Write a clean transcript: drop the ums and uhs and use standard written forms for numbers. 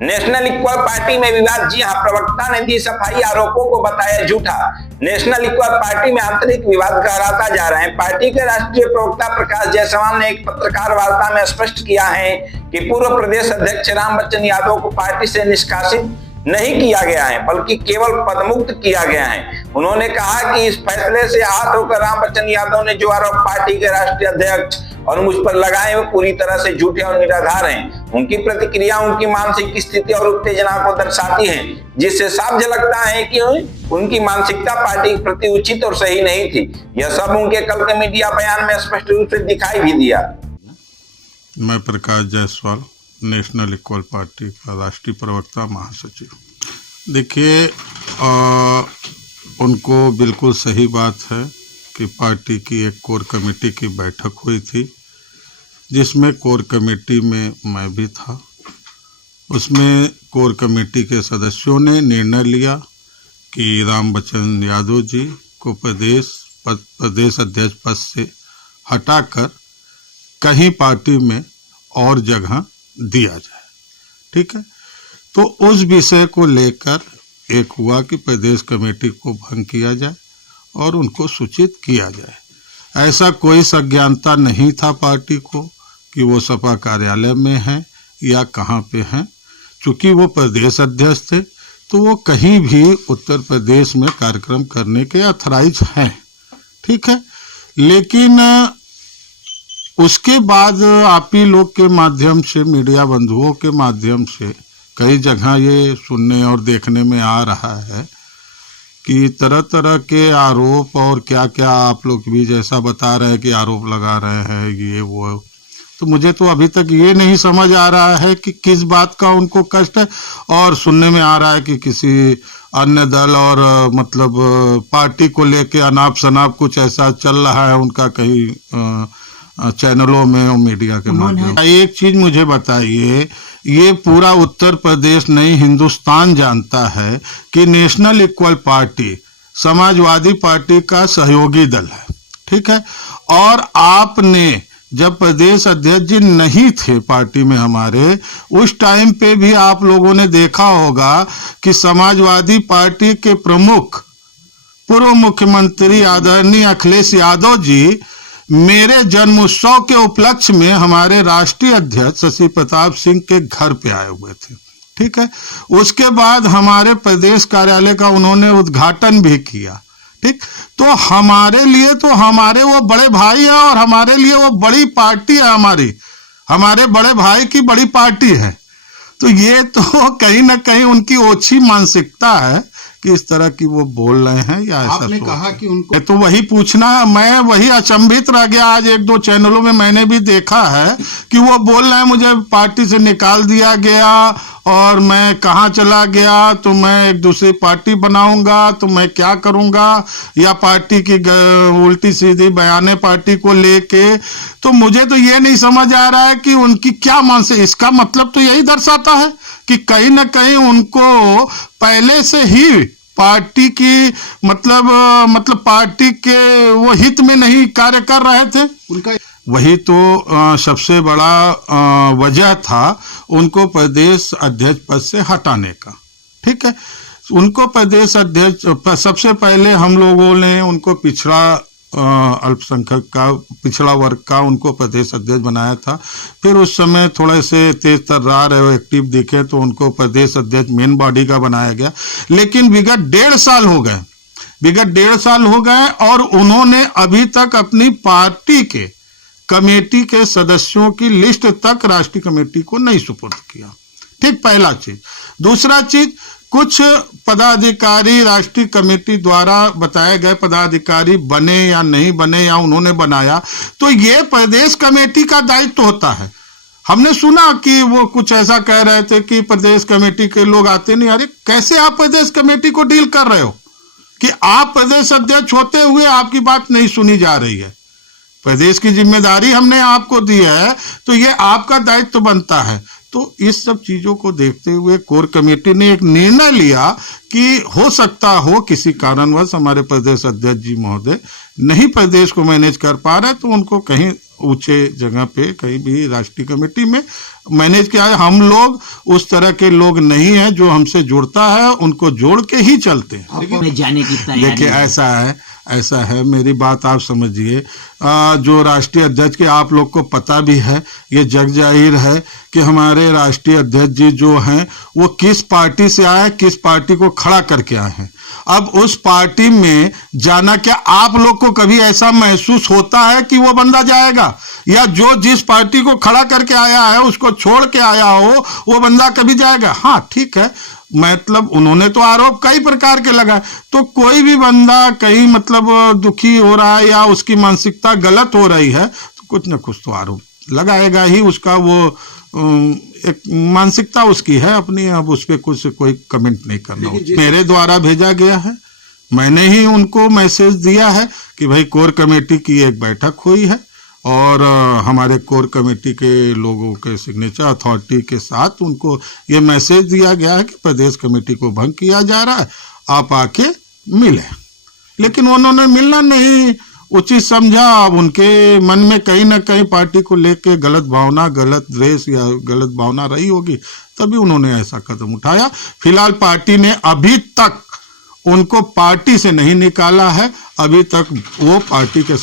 National equal party में विवाद। जी हां, प्रवक्ता ने दी सफाई, आरोपों को बताया झूठा। नेशनल इक्वल पार्टी में आंतरिक विवाद गहराता जा रहे हैं। पार्टी के राष्ट्रीय प्रवक्ता प्रकाश जायसवाल ने एक पत्रकार वार्ता में स्पष्ट किया है कि पूर्व प्रदेश अध्यक्ष राम बच्चन यादव को पार्टी से निष्कासित नहीं किया गया है, बल्कि केवल पदमुक्त किया गया है। उन्होंने कहा कि इस फैसले से आहत होकर राम बच्चन यादव ने जो आरोप पार्टी के राष्ट्रीय अध्यक्ष और मुझ पर लगाए वो पूरी तरह से झूठे और निराधार हैं। उनकी प्रतिक्रिया उनकी मानसिक स्थिति और उत्तेजना को दर्शाती है, जिससे साफ झलकता है कि उनकी मानसिकता पार्टी के प्रति उचित और सही नहीं थी। यह सब उनके कल के मीडिया बयान में स्पष्ट रूप से दिखाई भी दिया। मैं Prakash Jaiswal, national equal party का राष्ट्रीय प्रवक्ता महासचिव। देखिए, उनको बिल्कुल सही बात है कि पार्टी की एक कोर कमेटी की बैठक हुई थी, जिसमें कोर कमेटी में मैं भी था। उसमें कोर कमेटी के सदस्यों ने निर्णय लिया कि राम बच्चन यादव जी को प्रदेश अध्यक्ष पद से हटाकर कहीं पार्टी में और जगह दिया जाए। ठीक है, तो उस विषय को लेकर एक हुआ कि प्रदेश कमेटी को भंग किया जाए और उनको सूचित किया जाए। ऐसा कोई सज्ञानता नहीं था पार्टी को कि वो सपा कार्यालय में हैं या कहाँ पे हैं। चूँकि वो प्रदेश अध्यक्ष थे तो वो कहीं भी उत्तर प्रदेश में कार्यक्रम करने के अथराइज हैं। ठीक है, लेकिन उसके बाद आप ही लोग के माध्यम से, मीडिया बंधुओं के माध्यम से कई जगह ये सुनने और देखने में आ रहा है कि तरह तरह के आरोप और क्या क्या आप लोग भी जैसा बता रहे हैं कि आरोप लगा रहे हैं ये वो। तो मुझे तो अभी तक ये नहीं समझ आ रहा है कि किस बात का उनको कष्ट है। और सुनने में आ रहा है कि किसी अन्य दल और मतलब पार्टी को लेके अनाप शनाप कुछ ऐसा चल रहा है उनका कहीं चैनलों में और मीडिया के माध्यम। एक चीज मुझे बताइए, ये पूरा उत्तर प्रदेश नहीं हिंदुस्तान जानता है कि national equal party Samajwadi party का सहयोगी दल है। ठीक है, और आपने जब प्रदेश अध्यक्ष जी नहीं थे पार्टी में हमारे, उस टाइम पे भी आप लोगों ने देखा होगा कि समाजवादी पार्टी के प्रमुख पूर्व मुख्यमंत्री आदरणीय अखिलेश यादव जी मेरे जन्मोत्सव के उपलक्ष्य में हमारे राष्ट्रीय अध्यक्ष शशि प्रताप सिंह के घर पे आए हुए थे। ठीक है, उसके बाद हमारे प्रदेश कार्यालय का उन्होंने उद्घाटन भी किया। ठीक, तो हमारे लिए तो हमारे वो बड़े भाई है और हमारे लिए वो बड़ी पार्टी है, हमारे बड़े भाई की बड़ी पार्टी है। तो ये तो कहीं ना कहीं उनकी ओछी मानसिकता है कि इस तरह की वो बोल रहे हैं या ऐसा। आपने कहा कि उनको तो वही पूछना, मैं वही अचंभित रह गया। आज एक दो चैनलों में मैंने भी देखा है कि वो बोल रहे हैं मुझे पार्टी से निकाल दिया गया और मैं कहाँ चला गया, तो मैं एक दूसरी पार्टी बनाऊंगा, तो मैं क्या करूंगा, या पार्टी की उल्टी सीधी बयाने पार्टी को लेके। तो मुझे तो ये नहीं समझ आ रहा है कि उनकी क्या मानसिक। इसका मतलब तो यही दर्शाता है कि कहीं ना कहीं उनको पहले से ही पार्टी की मतलब पार्टी के वो हित में नहीं कार्य कर रहे थे। उनका वही तो सबसे बड़ा वजह था उनको प्रदेश अध्यक्ष पद से हटाने का। ठीक है, उनको प्रदेश अध्यक्ष सबसे पहले हम लोगों ने उनको पिछड़ा अल्पसंख्यक का, पिछड़ा वर्ग का उनको प्रदेश अध्यक्ष बनाया था। फिर उस समय थोड़े से तेज तर्रार और एक्टिव दिखे तो उनको प्रदेश अध्यक्ष मेन बॉडी का बनाया गया। लेकिन विगत 1.5 साल हो गए और उन्होंने अभी तक अपनी पार्टी के कमेटी के सदस्यों की लिस्ट तक राष्ट्रीय कमेटी को नहीं सुपुर्द किया। ठीक, पहला चीज। दूसरा चीज, कुछ पदाधिकारी राष्ट्रीय कमेटी द्वारा बताए गए पदाधिकारी बने या नहीं बने या उन्होंने बनाया, तो ये प्रदेश कमेटी का दायित्व होता है। हमने सुना कि वो कुछ ऐसा कह रहे थे कि प्रदेश कमेटी के लोग आते नहीं। अरे कैसे आप प्रदेश कमेटी को डील कर रहे हो कि आप प्रदेश अध्यक्ष होते हुए आपकी बात नहीं सुनी जा रही है। प्रदेश की जिम्मेदारी हमने आपको दी है तो ये आपका दायित्व बनता है। तो इस सब चीजों को देखते हुए कोर कमेटी ने एक निर्णय लिया कि हो सकता हो किसी कारणवश हमारे प्रदेश अध्यक्ष जी महोदय नहीं प्रदेश को मैनेज कर पा रहे, तो उनको कहीं ऊंचे जगह पे कहीं भी राष्ट्रीय कमेटी में मैनेज किया है। हम लोग उस तरह के लोग नहीं हैं, जो हमसे जुड़ता है उनको जोड़ के ही चलते हैं। लेकिन जाने की तैयारी देखिए ऐसा है मेरी बात आप समझिए। जो राष्ट्रीय अध्यक्ष के आप लोग को पता भी है, ये जग जाहिर है कि हमारे राष्ट्रीय अध्यक्ष जी जो हैं वो किस पार्टी से आए, किस पार्टी को खड़ा करके आए हैं। अब उस पार्टी में जाना, क्या आप लोग को कभी ऐसा महसूस होता है कि वो बंदा जाएगा, या जो जिस पार्टी को खड़ा करके आया है उसको छोड़ के आया हो वो बंदा कभी जाएगा? हाँ ठीक है, मतलब उन्होंने तो आरोप कई प्रकार के लगाए, तो कोई भी बंदा कहीं मतलब दुखी हो रहा है या उसकी मानसिकता गलत हो रही है तो कुछ ना कुछ तो आरोप लगाएगा ही। उसका वो एक मानसिकता उसकी है अपनी, अब उस पर कुछ कोई कमेंट नहीं करना। मेरे द्वारा भेजा गया है, मैंने ही उनको मैसेज दिया है कि भाई कोर कमेटी की एक बैठक हुई है और हमारे कोर कमेटी के लोगों के सिग्नेचर अथॉरिटी के साथ उनको ये मैसेज दिया गया है कि प्रदेश कमेटी को भंग किया जा रहा है, आप आके मिलें। लेकिन उन्होंने मिलना नहीं उचित समझा। अब उनके मन में कहीं ना कहीं पार्टी को लेके गलत भावना, गलत द्वेष या गलत भावना रही होगी, तभी उन्होंने ऐसा कदम उठाया। फिलहाल पार्टी ने अभी तक उनको पार्टी से नहीं निकाला है, अभी तक वो पार्टी के